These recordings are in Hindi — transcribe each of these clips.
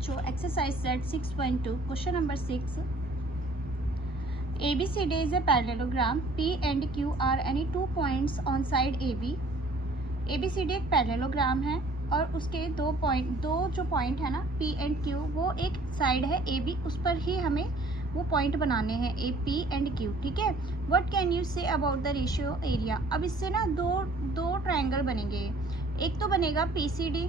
बच्चों exercise set 6.2 question number 6। ABCD is a parallelogram. P and Q are any two points on side AB. ABCD एक पैरेललोग्राम है और उसके दो जो पॉइंट है ना P एंड Q, वो एक साइड है AB, उस पर ही हमें वो पॉइंट बनाने हैं ए P एंड Q। ठीक है। What can you say about the ratio area. अब इससे ना दो ट्रायंगल बनेंगे, एक तो बनेगा PCD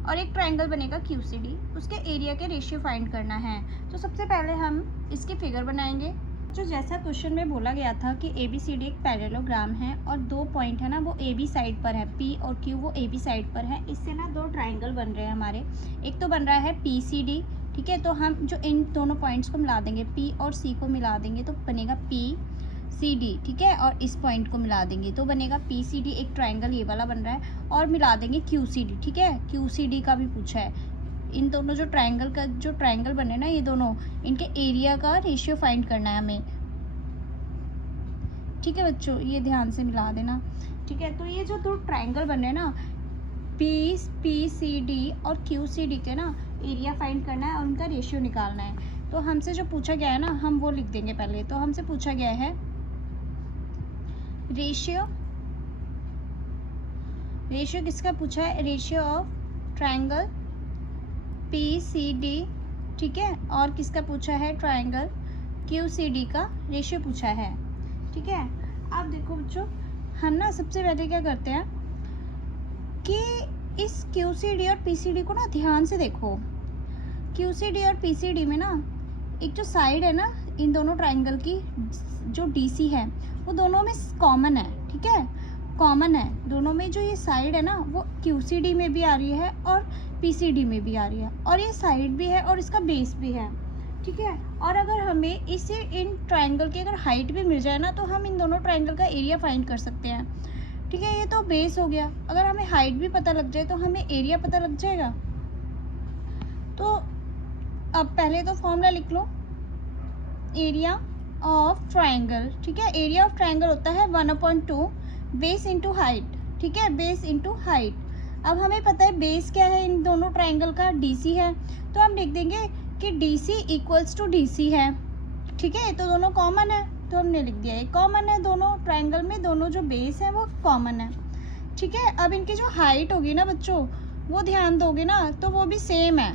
और एक ट्रायंगल बनेगा QCD। उसके एरिया के रेशियो फाइंड करना है। तो सबसे पहले हम इसकी फिगर बनाएंगे। जो जैसा क्वेश्चन में बोला गया था कि ABCD एक पैरेललोग्राम है और दो पॉइंट है ना वो AB साइड पर है, P और Q वो AB साइड पर है। इससे ना दो ट्रायंगल बन रहे हैं हमारे। एक तो बन रहा है PCD, ठीक है। तो हम जो इन दोनों पॉइंट्स को मिला देंगे, P और C को मिला देंगे तो बनेगा PCD, ठीक है। और इस पॉइंट को मिला देंगे तो बनेगा PCD, एक ट्रायंगल ये वाला बन रहा है। और मिला देंगे QCD, ठीक है। QCD का भी पूछा है। इन दोनों जो ट्रायंगल बने ना ये दोनों, इनके एरिया का रेशियो फाइंड करना है हमें, ठीक है बच्चों। ये ध्यान से मिला देना, ठीक है। तो ये जो दो ट्रायंगल बन रहे हैं ना PCD और QCD के ना एरिया फाइंड करना है और उनका रेशियो निकालना है। तो हमसे जो पूछा गया है ना हम वो लिख देंगे पहले। तो हमसे पूछा गया है रेशियो किसका पूछा है, रेशियो ऑफ ट्रायंगल PCD, ठीक है। और किसका पूछा है, ट्रायंगल QCD का रेशियो पूछा है, ठीक है। अब देखो बच्चों, हम ना सबसे पहले क्या करते हैं कि इस QCD और PCD को ना ध्यान से देखो। QCD और PCD में ना एक जो साइड है ना इन दोनों ट्रायंगल की, जो DC है वो दोनों में कॉमन है, ठीक है। कॉमन है दोनों में। जो ये साइड है ना वो QCD में भी आ रही है और PCD में भी आ रही है, और ये साइड भी है और इसका बेस भी है, ठीक है। और अगर हमें इसे इन ट्रायंगल की अगर हाइट भी मिल जाए ना तो हम इन दोनों ट्रायंगल का एरिया फाइंड कर सकते हैं, ठीक है। ये तो बेस हो गया। अगर हमें हाइट भी पता लग जाए तो हमें एरिया पता लग जाएगा। तो अब पहले तो फॉर्मूला लिख लो, एरिया ऑफ ट्रायंगल, ठीक है। एरिया ऑफ ट्रायंगल होता है 1/2 बेस इंटू हाइट, ठीक है। Base into height. अब हमें पता है बेस क्या है इन दोनों ट्रायंगल का, DC है। तो हम लिख देंगे कि DC इक्वल्स टू DC है, ठीक है। तो दोनों कॉमन है तो हमने लिख दिया ये कॉमन है। दोनों ट्रायंगल में दोनों जो बेस है वो कॉमन है, ठीक है। अब इनकी जो हाइट होगी ना बच्चों, वो ध्यान दोगे ना तो वो भी सेम है।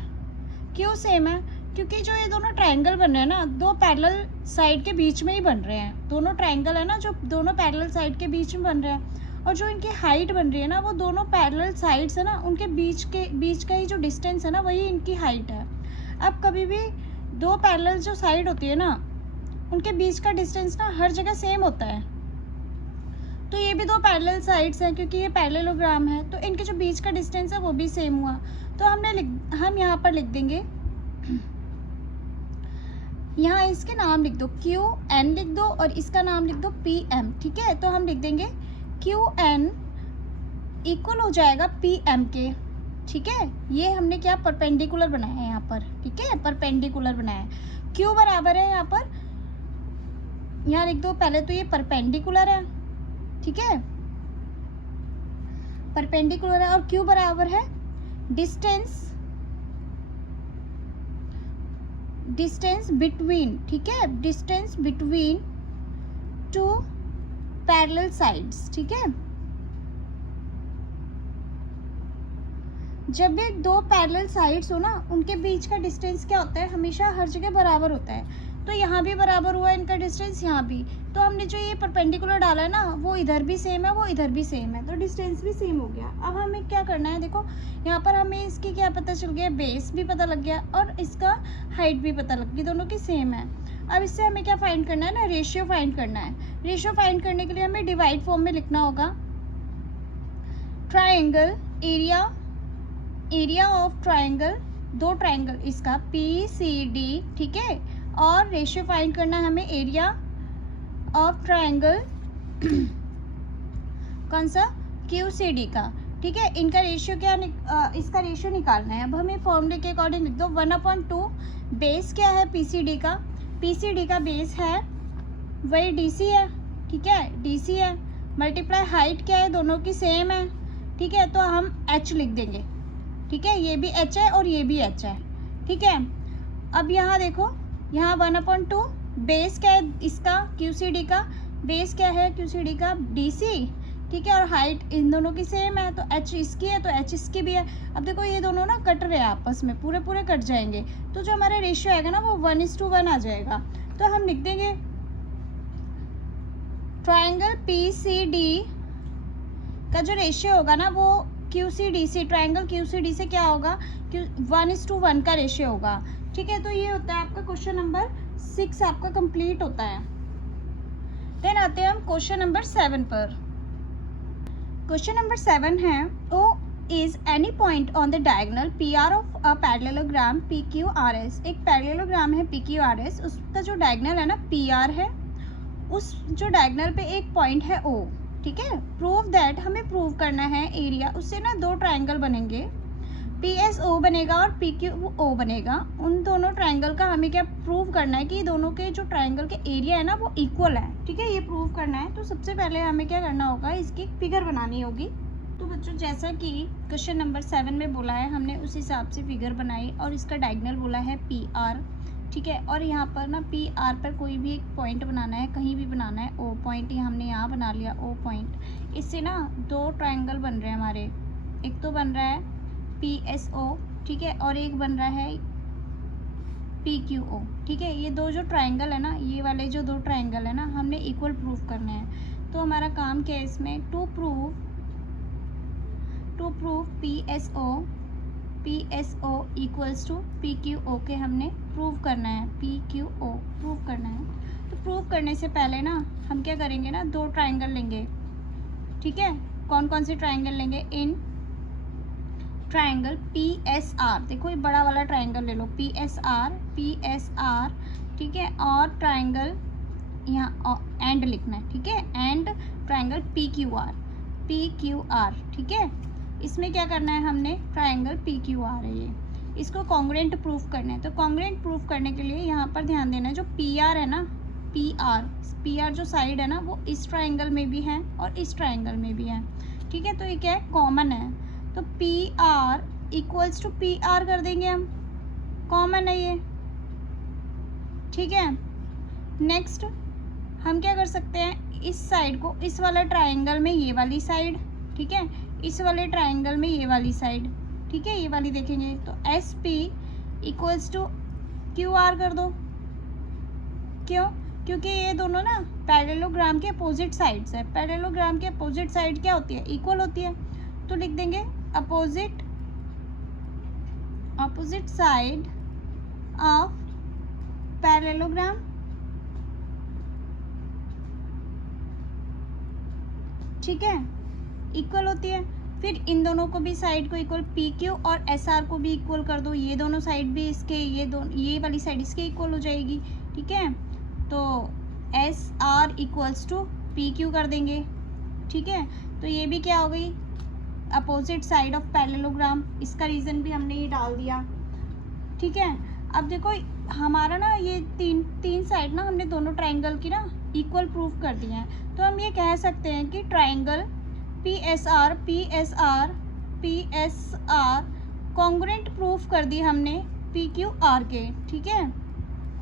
क्यों सेम है, क्योंकि जो ये दोनों ट्रायंगल बन रहे हैं ना दो पैरेलल साइड के बीच में ही बन रहे हैं। दोनों ट्रायंगल है ना जो दोनों पैरेलल साइड के बीच में बन रहे हैं, और जो इनकी हाइट बन रही है ना वो दोनों पैरेलल साइड्स है ना उनके बीच का ही जो डिस्टेंस है ना वही इनकी हाइट है। अब कभी भी दो पैरेलल जो साइड होती है ना उनके बीच का डिस्टेंस ना हर जगह सेम होता है। तो ये भी दो पैरेलल साइड्स हैं क्योंकि ये पैरेललोग्राम है, तो इनके जो बीच का डिस्टेंस है वो भी सेम हुआ। तो हम यहाँ पर लिख देंगे, यहाँ इसके नाम लिख दो, QN लिख दो और इसका नाम लिख दो PM, ठीक है। तो हम लिख देंगे QN इक्वल हो जाएगा PM के, ठीक है। ये हमने क्या परपेंडिकुलर बनाया है यहाँ पर, ठीक है। परपेंडिकुलर बनाया है। Q बराबर है यहाँ पर, यहाँ लिख दो पहले तो ये परपेंडिकुलर है, ठीक है। परपेंडिकुलर है और Q बराबर है डिस्टेंस बिटवीन, ठीक है। Distance between two parallel sides, ठीक है। जब भी दो पैरेलल साइड्स हो ना उनके बीच का डिस्टेंस क्या होता है, हमेशा हर जगह बराबर होता है। तो यहाँ भी बराबर हुआ इनका डिस्टेंस, यहाँ भी। तो हमने जो ये परपेंडिकुलर डाला है ना वो इधर भी सेम है वो इधर भी सेम है, तो डिस्टेंस भी सेम हो गया। अब हमें क्या करना है, देखो यहाँ पर हमें इसकी क्या पता चल गया, बेस भी पता लग गया और इसका हाइट भी पता लग गई, दोनों की सेम है। अब इससे हमें क्या फाइंड करना है ना, रेशियो फाइंड करना है। रेशियो फाइंड करने के लिए हमें डिवाइड फॉर्म में लिखना होगा। ट्राइंगल एरिया ऑफ ट्रायंगल, दो ट्रायंगल इसका PCD, ठीक है। और रेशियो फाइंड करना है हमें एरिया ऑफ ट्रायंगल कौन सा, QCD का, ठीक है। इनका रेशियो इसका रेशियो निकालना है। अब हमें फॉर्मूले के अकॉर्डिंग लिख दो 1/2 बेस क्या है PCD का, PCD का बेस है वही DC है, ठीक है। DC है मल्टीप्लाई हाइट क्या है, दोनों की सेम है, ठीक है। तो हम H लिख देंगे, ठीक है। ये भी H है और ये भी H है, ठीक है। अब यहाँ देखो, यहाँ 1/2 बेस क्या है इसका, QCD का बेस क्या है, QCD का DC, ठीक है, और हाइट इन दोनों की सेम है, तो H इसकी है तो H इसकी भी है। अब देखो ये दोनों ना कट रहे हैं आपस में, पूरे पूरे कट जाएंगे, तो जो हमारा रेशियो आएगा ना वो 1:1 आ जाएगा। तो हम लिख देंगे ट्राइंगल PCD का जो रेशियो होगा ना वो QCD से, ट्राइंगल QCD से क्या होगा, 1:1 का रेशियो होगा। ठीक है, तो ये होता है आपका क्वेश्चन नंबर 6 आपका कंप्लीट होता है। देन आते हैं हम क्वेश्चन नंबर 7 पर। क्वेश्चन नंबर 7 है, O is any point on the diagonal PR of a parallelogram PQRS। एक पैरेललोग्राम है PQRS, उसका जो डायगोनल है ना PR है, उस जो डायगोनल पे एक पॉइंट है O, ठीक है। प्रूव दैट, हमें प्रूव करना है एरिया, उससे ना दो ट्राइंगल बनेंगे, PSO बनेगा और PQO बनेगा। उन दोनों ट्राइंगल का हमें क्या प्रूव करना है कि दोनों के जो ट्राइंगल के एरिया है ना वो इक्वल है, ठीक है, ये प्रूव करना है। तो सबसे पहले हमें क्या करना होगा, इसकी फिगर बनानी होगी। तो बच्चों जैसा कि क्वेश्चन नंबर 7 में बोला है, हमने उस हिसाब से फिगर बनाई और इसका डायगोनल बोला है PR, ठीक है। और यहाँ पर ना PR पर कोई भी एक पॉइंट बनाना है, कहीं भी बनाना है, O पॉइंट, ये हमने यहाँ बना लिया O पॉइंट। इससे ना दो ट्राइंगल बन रहे हैं हमारे, एक तो बन रहा है PSO, ठीक है, और एक बन रहा है PQO, ठीक है। ये दो जो ट्राइंगल है ना, ये वाले जो दो ट्राइंगल है ना, हमने इक्वल प्रूव करना है। तो हमारा काम क्या है इसमें, to prove PSO equals to PQO के हमने प्रूव करना है, PQO प्रूव करना है। तो प्रूव करने से पहले ना हम क्या करेंगे ना, दो ट्राइंगल लेंगे, ठीक है। कौन कौन से ट्राइंगल लेंगे, इन ट्राइंगल PSR, देखो ये बड़ा वाला ट्राइंगल ले लो, PSR, ठीक है, और ट्राइंगल यहाँ एंड लिखना है, ठीक है, एंड ट्राइंगल PQR, ठीक है। इसमें क्या करना है हमने, ट्राइंगल PQR है ये, इसको कॉन्ग्रुएंट प्रूफ करना है। तो कॉन्ग्रुएंट प्रूफ करने के लिए यहाँ पर ध्यान देना है, जो PR है ना, PR जो साइड है ना वो इस ट्राइंगल में भी है और इस ट्राइंगल में भी है, ठीक है। तो ये क्या है, कॉमन है, तो PR इक्वल्स टू PR कर देंगे हम, कॉमन है ये, ठीक है। नेक्स्ट हम क्या कर सकते हैं, इस साइड को इस वाले ट्राइंगल में ये वाली साइड, ठीक है, इस वाले ट्राइंगल में ये वाली साइड, ठीक है, ये वाली देखेंगे तो SP इक्वल्स टू QR कर दो। क्यों, क्योंकि ये दोनों ना पैरेललोग्राम के अपोजिट साइड्स है। पैरेललोग्राम के अपोजिट साइड क्या होती है, इक्वल होती है। तो लिख देंगे अपोजिट साइड ऑफ पैरेललोग्राम, ठीक है, इक्वल होती है। फिर इन दोनों को भी साइड को इक्वल, PQ और SR को भी इक्वल कर दो, ये दोनों साइड भी इसके, ये वाली साइड इसके इक्वल हो जाएगी, ठीक है। तो SR इक्वल्स टू PQ कर देंगे, ठीक है। तो ये भी क्या हो गई, अपोजिट साइड ऑफ पैरेललोग्राम, इसका रीज़न भी हमने ये डाल दिया, ठीक है। अब देखो हमारा ना ये तीन साइड ना हमने दोनों ट्राइंगल की ना इक्वल प्रूफ कर दिए हैं। तो हम ये कह सकते हैं कि ट्राइंगल PSR कॉन्ग्रुएंट प्रूफ कर दी हमने PQR के, ठीक है,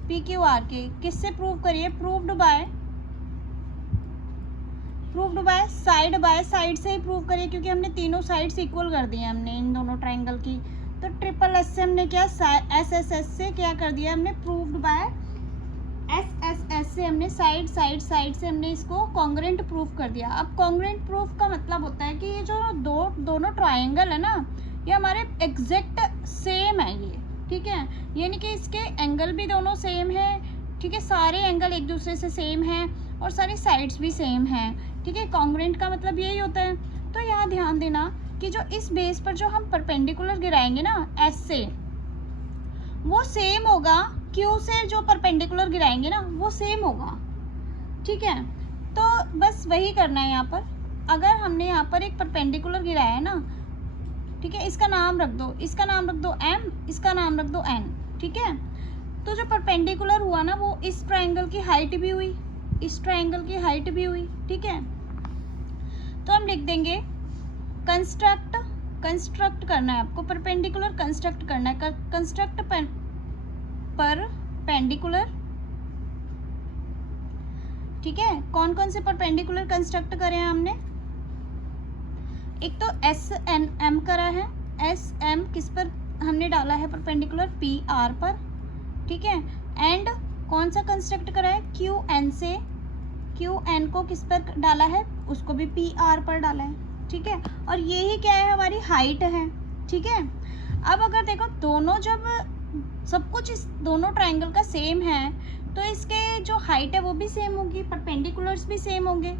PQR के। किससे प्रूव करिए, प्रूव्ड बाय साइड से ही प्रूव करिए, क्योंकि हमने तीनों साइड्स इक्वल कर दी हैं हमने इन दोनों ट्राइंगल की। तो SSS से हमने क्या, SSS से क्या कर दिया हमने, प्रूव्ड बाय SSS से हमने साइड से हमने इसको कॉन्ग्रुएंट प्रूफ कर दिया। अब कॉन्ग्रुएंट प्रूफ का मतलब होता है कि ये जो दोनों ट्राइंगल है ना, ये हमारे एग्जैक्ट सेम है ये, ठीक है, यानी कि इसके एंगल भी दोनों सेम है, ठीक है, सारे एंगल एक दूसरे से सेम हैं और सारी साइड्स भी सेम हैं, ठीक है। कॉन्ग्रुएंट का मतलब यही होता है। तो यहाँ ध्यान देना कि जो इस बेस पर जो हम परपेंडिकुलर गिराएंगे ना S से, वो सेम होगा Q से, जो परपेंडिकुलर गिराएंगे ना वो सेम होगा, ठीक है। तो बस वही करना है यहाँ पर। अगर हमने यहाँ पर एक परपेंडिकुलर गिराया है ना, ठीक है, इसका नाम रख दो M, इसका नाम रख दो N, ठीक है। तो जो परपेंडिकुलर हुआ ना वो इस ट्राइंगल की हाइट भी हुई, इस ट्राइंगल की हाइट भी हुई, ठीक है। तो हम लिख देंगे कंस्ट्रक्ट कंस्ट्रक्ट करना है आपको, परपेंडिकुलर कंस्ट्रक्ट करना है। कंस्ट्रक्ट परपेंडिकुलर, ठीक है। कौन कौन से परपेंडिकुलर कंस्ट्रक्ट करे हैं हमने? एक तो एस एन एम करा है, एस एम किस पर हमने डाला है परपेंडिकुलर? पी आर पर, ठीक है। एंड कौन सा कंस्ट्रक्ट करा है? क्यू एन से, क्यू एन को किस पर डाला है? उसको भी पी आर पर डाला है, ठीक है। और ये ही क्या है? हमारी हाइट है, ठीक है। अब अगर देखो दोनों, जब सब कुछ इस दोनों ट्राइंगल का सेम है तो इसके जो हाइट है वो भी सेम होगी, परपेंडिकुलर्स भी सेम होंगे,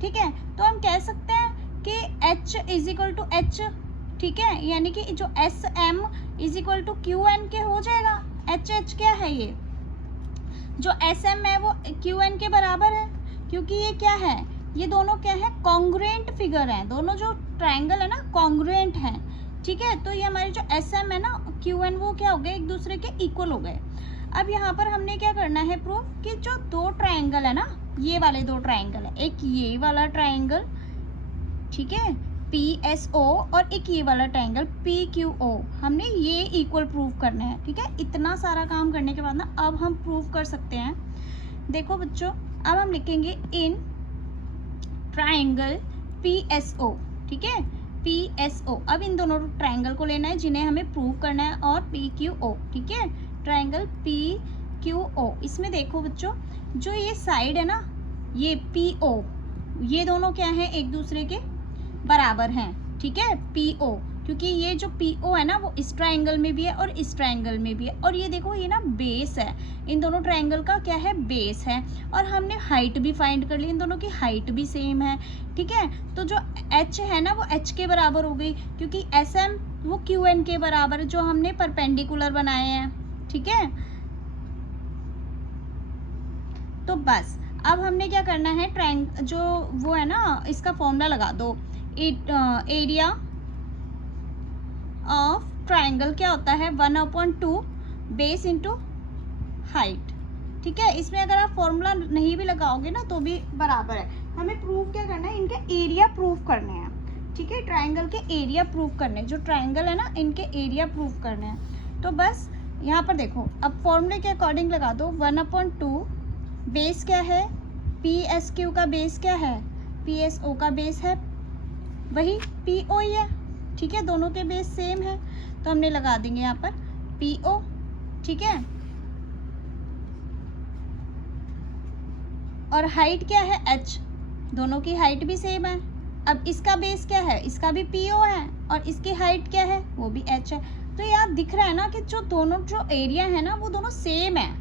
ठीक है। तो हम कह सकते हैं कि H is equal to H, ठीक है, यानी कि जो S M is equal to Q N के हो जाएगा। एच एच क्या है? ये जो एस एम है वो क्यू एन के बराबर है, क्योंकि ये क्या है? ये दोनों क्या है? कॉन्ग्रुएंट फिगर हैं, दोनों जो ट्राइंगल है ना कॉन्ग्रुएंट हैं, ठीक है। तो ये हमारे जो एस एम है ना क्यू एन, वो क्या हो गए? एक दूसरे के इक्वल हो गए। अब यहाँ पर हमने क्या करना है प्रूव कि जो दो ट्राइंगल है ना, ये वाले दो ट्राइंगल है, एक ये वाला ट्राइंगल, ठीक है, पी एस ओ, और एक ये वाला ट्राइंगल पी क्यू ओ, हमने ये इक्वल प्रूव करना है, ठीक है। इतना सारा काम करने के बाद ना अब हम प्रूव कर सकते हैं। देखो बच्चों, अब हम लिखेंगे in triangle P S O, ठीक है, पी एस ओ। अब इन दोनों ट्राइंगल को लेना है जिन्हें हमें प्रूव करना है, और पी क्यू ओ, ठीक है, ट्राइंगल पी क्यू ओ। इसमें देखो बच्चों, जो ये साइड है ना, ये पी ओ, ये दोनों क्या है? एक दूसरे के बराबर हैं, ठीक है, पी ओ, क्योंकि ये जो पी ओ है ना वो इस ट्राइंगल में भी है और इस ट्राइंगल में भी है। और ये देखो, ये ना बेस है, इन दोनों ट्राइंगल का क्या है? बेस है। और हमने हाइट भी फाइंड कर ली, इन दोनों की हाइट भी सेम है, ठीक है। तो जो एच है ना वो एच के बराबर हो गई, क्योंकि एस एम वो क्यू एन के बराबर, जो हमने परपेंडिकुलर बनाए हैं, ठीक है। तो बस अब हमने क्या करना है, जो वो है ना, इसका फॉर्मूला लगा दो। एरिया ऑफ ट्राइंगल क्या होता है? 1/2 बेस इंटू हाइट, ठीक है। इसमें अगर आप फॉर्मूला नहीं भी लगाओगे ना तो भी बराबर है। हमें प्रूव क्या करना है? इनके एरिया प्रूव करने हैं, ठीक है, ट्राइंगल के एरिया प्रूव करने हैं। जो ट्राइंगल है ना इनके एरिया प्रूव करने हैं। तो बस यहाँ पर देखो, अब फॉर्मूले के अकॉर्डिंग लगा दो। 1/2 बेस क्या है? पी एस क्यू का बेस क्या है? पी एस ओ का बेस है वही पी ओ ही है, ठीक है, दोनों के बेस सेम है, तो हमने लगा देंगे यहाँ पर पी ओ, ठीक है। और हाइट क्या है? एच, दोनों की हाइट भी सेम है। अब इसका बेस क्या है? इसका भी पी ओ है, और इसकी हाइट क्या है? वो भी एच है। तो यहाँ दिख रहा है ना कि जो दोनों जो एरिया है ना वो दोनों सेम है,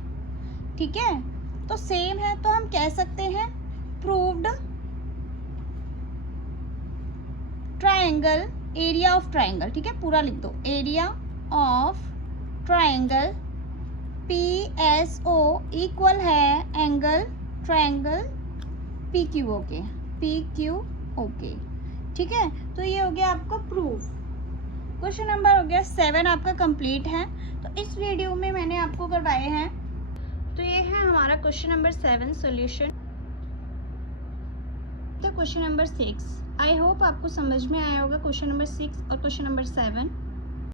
ठीक है। तो सेम है तो हम कह सकते हैं proved triangle, area of triangle, ठीक है, पूरा लिख दो। Area of triangle P S O equal है angle triangle P Q O के, पी क्यू ओ के, ठीक है। तो ये हो गया आपका प्रूफ। क्वेश्चन नंबर हो गया 7 आपका कंप्लीट है। तो इस वीडियो में मैंने आपको करवाए हैं, तो ये है हमारा क्वेश्चन नंबर 7 सॉल्यूशन। तो क्वेश्चन नंबर 6, आई होप आपको समझ में आया होगा क्वेश्चन नंबर 6 और क्वेश्चन नंबर 7।